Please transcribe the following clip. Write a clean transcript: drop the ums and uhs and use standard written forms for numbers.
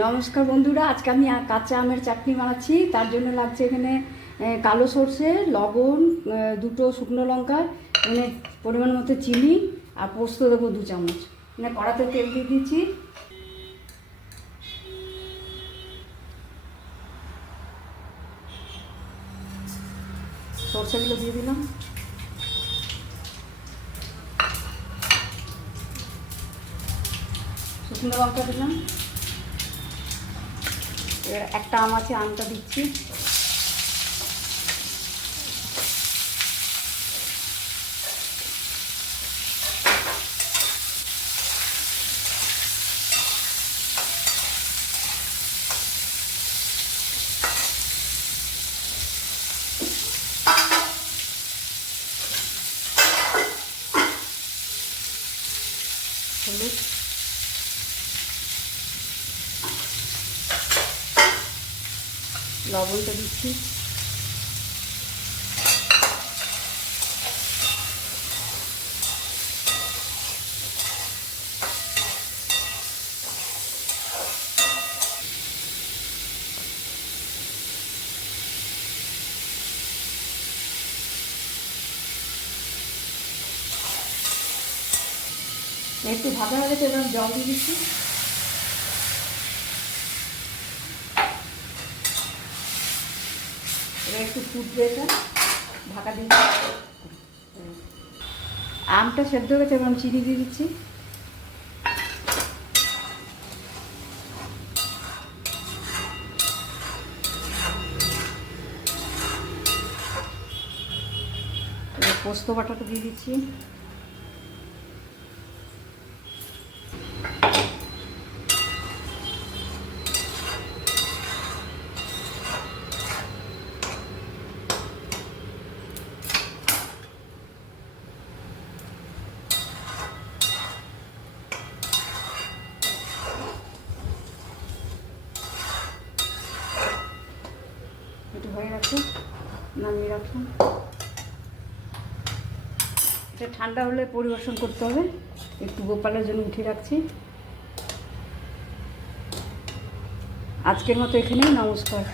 নমস্কার বন্ধুরা, আজকে আমি কাঁচা আমের চাটনি বানাচ্ছি। তার জন্য লাগছে এখানে কালো সর্ষে, লবণ, দুটো শুকনো লঙ্কা, এখানে পরিমাণ মতো চিনি আর পোস্ত দেবো 2 চামচ। এখানে কড়াতে তেল দিয়ে দিচ্ছি। সর্ষেগুলো দিয়ে দিলাম, শুকনো লঙ্কা দিলাম, এবার একটা আম আছে, আমটা দিচ্ছি। হলুদ, লবণটা দিচ্ছি, একটু ভাজা হয়ে গেছে, এবার জল দিয়ে দিচ্ছি। এবার একটু ফুটবে, এটা ঢাকা দিচ্ছি। আমটা সেদ্ধ হয়ে গেছে, এবার চিনি দিয়ে দিচ্ছি। এবার পোস্ত বাটাটা দিয়ে দিচ্ছি। একটু হয়ে গেছে, নামিয়ে রাখুন। এটা ঠান্ডা হলে পরিবেশন করতে হবে। একটু গোপালের জন্য উঠিয়ে রাখছি। আজকের মতো এখানেই, নমস্কার।